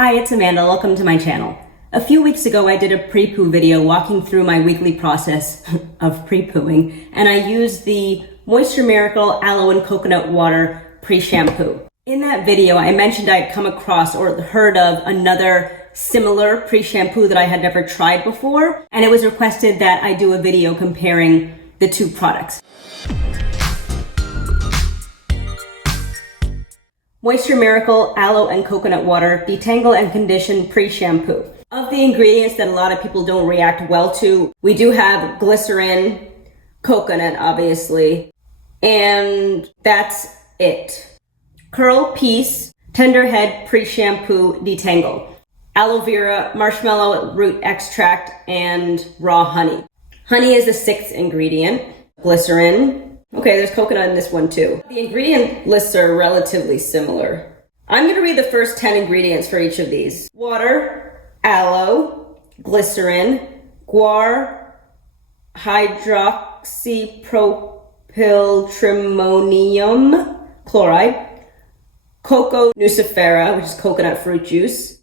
Hi, it's Amanda. Welcome to my channel. A few weeks ago, I did a pre-poo video walking through my weekly process of pre-pooing, and I used the Moisture Miracle Aloe and Coconut Water pre-shampoo. In that video, I mentioned I'd come across or heard of another similar pre-shampoo that I had never tried before, and it was requested that I do a video comparing the two products. Moisture Miracle Aloe and Coconut Water Detangle and Condition Pre-Shampoo. Of the ingredients that a lot of people don't react well to, we do have glycerin, coconut obviously, and that's it. Curl Peace Tender Head Pre-Shampoo Detangle. Aloe vera, marshmallow root extract, and raw honey. Honey is the sixth ingredient. Glycerin. Okay, there's coconut in this one too. The ingredient lists are relatively similar. I'm going to read the first 10 ingredients for each of these. Water, aloe, glycerin, guar, hydroxypropyltrimonium, chloride, Cocos, Nucifera, which is coconut fruit juice,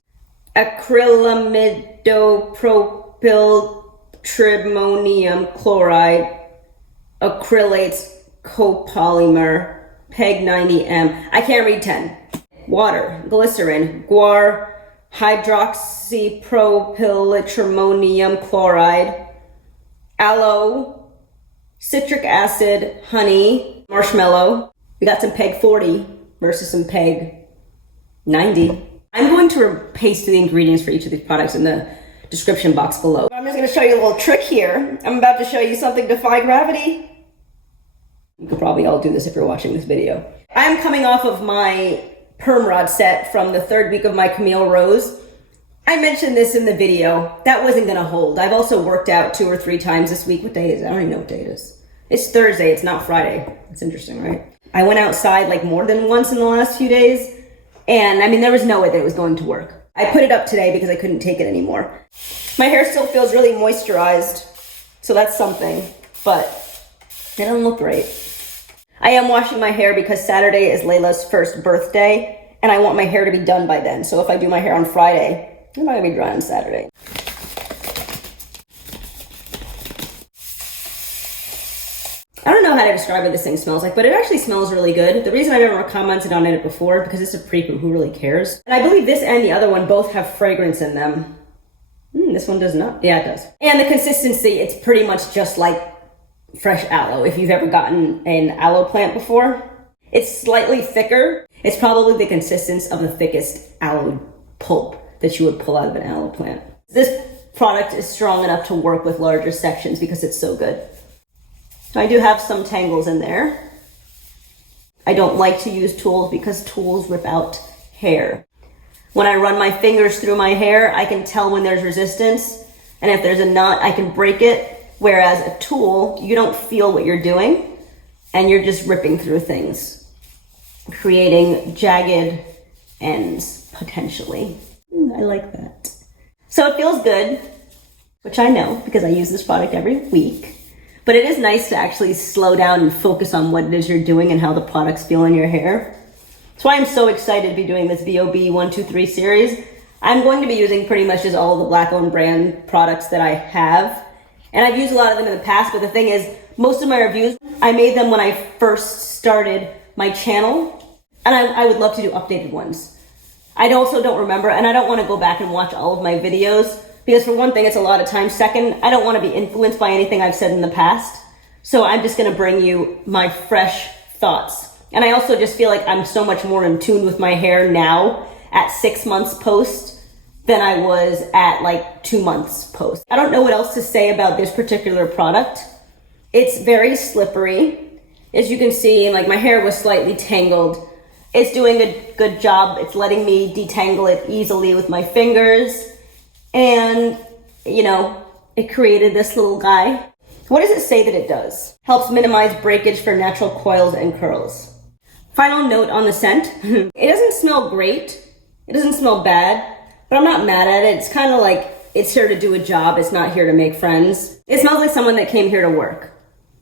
Acrylamidopropyltrimonium, chloride, Acrylates, Copolymer, PEG 90M. I can't read 10. Water, glycerin, Guar, Hydroxypropyltrimonium chloride, aloe, citric acid, honey, marshmallow. We got some PEG 40 versus some PEG 90. I'm going to paste the ingredients for each of these products in the description box below. I'm just going to show you a little trick here. I'm about to show you something defy gravity. You could probably all do this if you're watching this video. I'm coming off of my perm rod set from the third week of my Camille Rose. I mentioned this in the video. That wasn't gonna hold. I've also worked out 2 or 3 times this week. What day is it? I don't even know what day it is. It's Thursday, it's not Friday. It's interesting, right? I went outside like more than once in the last few days. And I mean, there was no way that it was going to work. I put it up today because I couldn't take it anymore. My hair still feels really moisturized. So that's something, but it doesn't look great. I am washing my hair because Saturday is Layla's first birthday and I want my hair to be done by then. So if I do my hair on Friday, I'm not gonna be dry on Saturday. I don't know how to describe what this thing smells like, but it actually smells really good. The reason I never commented on it before, because it's a pre-poo, who really cares? And I believe this and the other one both have fragrance in them. This one does not. Yeah, it does. And the consistency, it's pretty much just like fresh aloe. If you've ever gotten an aloe plant before, it's slightly thicker. It's probably the consistency of the thickest aloe pulp that you would pull out of an aloe plant. This product is strong enough to work with larger sections because it's so good. I do have some tangles in there. I don't like to use tools because tools rip out hair. When I run my fingers through my hair, I can tell when there's resistance, and if there's a knot, I can break it. Whereas a tool, you don't feel what you're doing, and you're just ripping through things, creating jagged ends, potentially. I like that. So it feels good, which I know because I use this product every week, but it is nice to actually slow down and focus on what it is you're doing and how the products feel in your hair. That's why I'm so excited to be doing this VOB 123 series. I'm going to be using pretty much just all the Black-owned brand products that I have. And I've used a lot of them in the past, but the thing is, most of my reviews, I made them when I first started my channel, and I would love to do updated ones. I also don't remember, and I don't want to go back and watch all of my videos, because for one thing, it's a lot of time. Second, I don't want to be influenced by anything I've said in the past, so I'm just going to bring you my fresh thoughts. And I also just feel like I'm so much more in tune with my hair now at 6 months post than I was at like 2 months post. I don't know what else to say about this particular product. It's very slippery. As you can see, like my hair was slightly tangled. It's doing a good job. It's letting me detangle it easily with my fingers. And, you know, it created this little guy. What does it say that it does? Helps minimize breakage for natural coils and curls. Final note on the scent. It doesn't smell great. It doesn't smell bad. But I'm not mad at it. It's kind of like it's here to do a job. It's not here to make friends. It smells like someone that came here to work.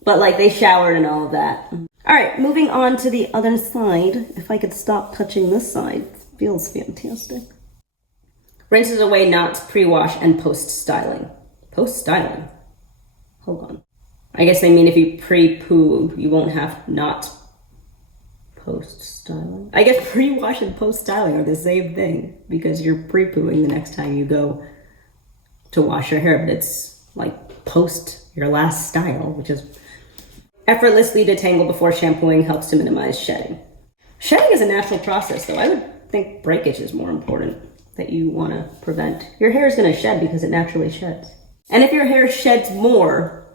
But like they showered and all of that. All right, moving on to the other side. If I could stop touching this side, it feels fantastic. Rinses away knots, pre-wash, and post-styling. Post-styling? Hold on. I guess they mean if you pre-poo, you won't have knots. Post-styling? I guess pre-wash and post-styling are the same thing because you're pre-pooing the next time you go to wash your hair, but it's like post your last style, which is effortlessly detangle before shampooing, helps to minimize shedding. Shedding is a natural process, though. I would think breakage is more important that you want to prevent. Your hair is going to shed because it naturally sheds. And if your hair sheds more,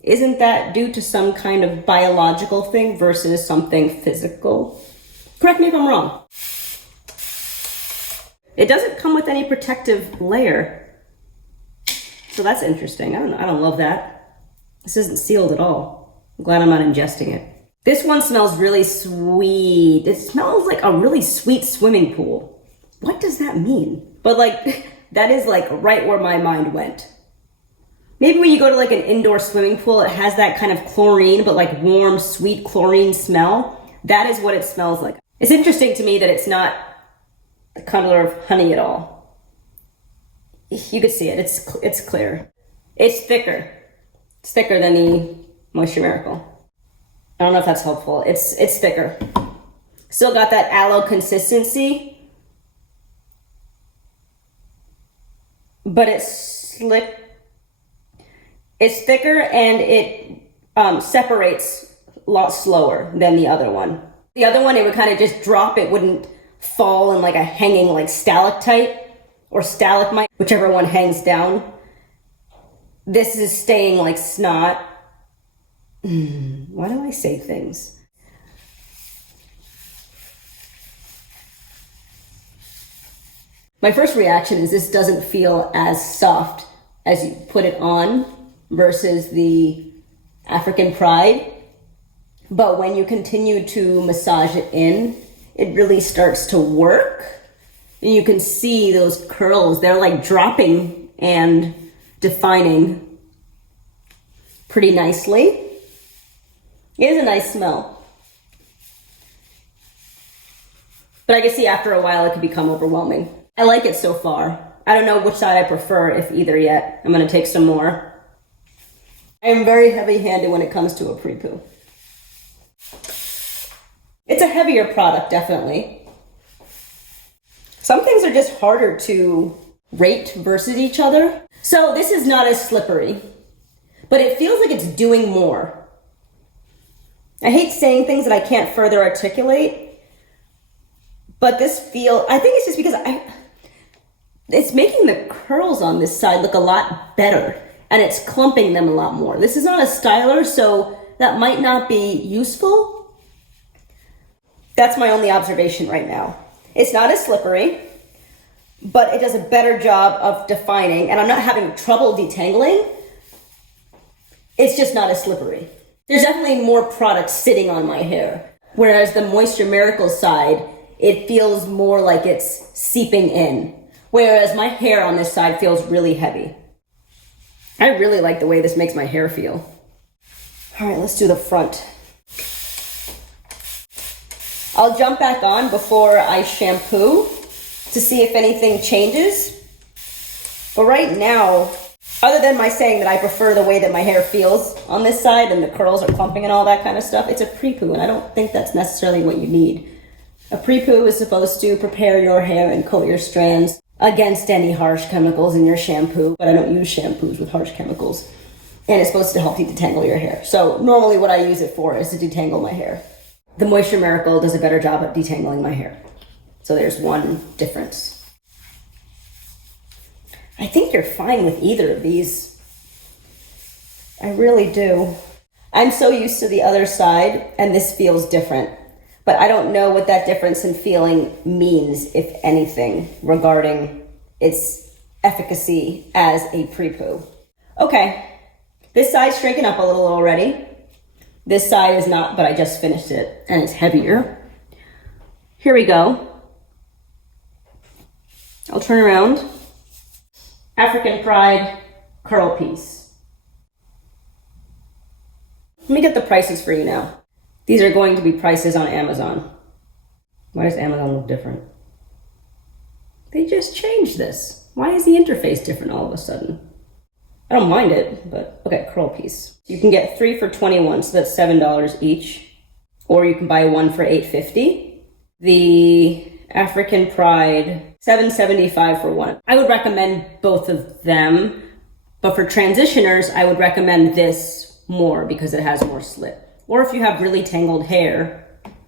isn't that due to some kind of biological thing versus something physical? Correct me if I'm wrong. It doesn't come with any protective layer. So that's interesting. I don't love that. This isn't sealed at all. I'm glad I'm not ingesting it. This one smells really sweet. It smells like a really sweet swimming pool. What does that mean? But like, that is like right where my mind went. Maybe when you go to like an indoor swimming pool, it has that kind of chlorine, but like warm, sweet chlorine smell. That is what it smells like. It's interesting to me that it's not the color of honey at all. You could see it, it's clear. It's thicker. It's thicker than the Moisture Miracle. I don't know if that's helpful. It's thicker. Still got that aloe consistency, but it's slick. It's thicker and it separates a lot slower than the other one. The other one, it would kind of just drop. It wouldn't fall in like a hanging like stalactite or stalagmite, whichever one hangs down. This is staying like snot. Why do I say things? My first reaction is this doesn't feel as soft as you put it on versus the African Pride. But when you continue to massage it in, it really starts to work. And you can see those curls, they're like dropping and defining pretty nicely. It is a nice smell. But I can see after a while it could become overwhelming. I like it so far. I don't know which side I prefer, if either yet. I'm gonna take some more. I am very heavy-handed when it comes to a pre-poo. It's a heavier product, definitely. Some things are just harder to rate versus each other. So this is not as slippery, but it feels like it's doing more. I hate saying things that I can't further articulate, but I think it's just because it's making the curls on this side look a lot better, and it's clumping them a lot more. This is not a styler, so that might not be useful. That's my only observation right now. It's not as slippery, but it does a better job of defining, and I'm not having trouble detangling. It's just not as slippery. There's definitely more product sitting on my hair, whereas the Moisture Miracle side, it feels more like it's seeping in, whereas my hair on this side feels really heavy. I really like the way this makes my hair feel. All right, let's do the front. I'll jump back on before I shampoo to see if anything changes. But right now, other than my saying that I prefer the way that my hair feels on this side and the curls are clumping and all that kind of stuff, it's a pre-poo, and I don't think that's necessarily what you need. A pre-poo is supposed to prepare your hair and coat your strands against any harsh chemicals in your shampoo, but I don't use shampoos with harsh chemicals. And it's supposed to help you detangle your hair. So normally what I use it for is to detangle my hair. The Moisture Miracle does a better job at detangling my hair. So there's one difference. I think you're fine with either of these. I really do. I'm so used to the other side, and this feels different. But I don't know what that difference in feeling means, if anything, regarding its efficacy as a pre-poo. Okay, this side's shrinking up a little already. This side is not, but I just finished it, and it's heavier. Here we go. I'll turn around. African Pride curl piece. Let me get the prices for you now. These are going to be prices on Amazon. Why does Amazon look different? They just changed this. Why is the interface different all of a sudden? I don't mind it, but okay, curl piece. You can get 3 for $21, so that's $7 each. Or you can buy one for $8.50. The African Pride, $7.75 for one. I would recommend both of them, but for transitioners, I would recommend this more because it has more slip. Or if you have really tangled hair,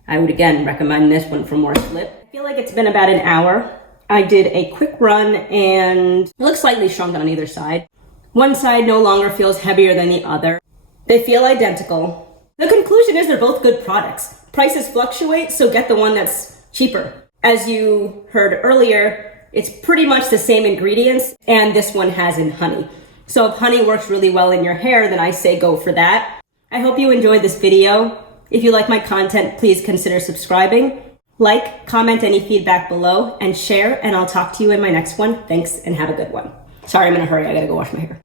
I would again recommend this one for more slip. I feel like it's been about an hour. I did a quick run and it looks slightly shrunk on either side. One side no longer feels heavier than the other. They feel identical. The conclusion is they're both good products. Prices fluctuate, so get the one that's cheaper. As you heard earlier, it's pretty much the same ingredients, and this one has in honey. So if honey works really well in your hair, then I say go for that. I hope you enjoyed this video. If you like my content, please consider subscribing. Like, comment any feedback below, and share, and I'll talk to you in my next one. Thanks, and have a good one. Sorry, I'm in a hurry. I gotta go wash my hair.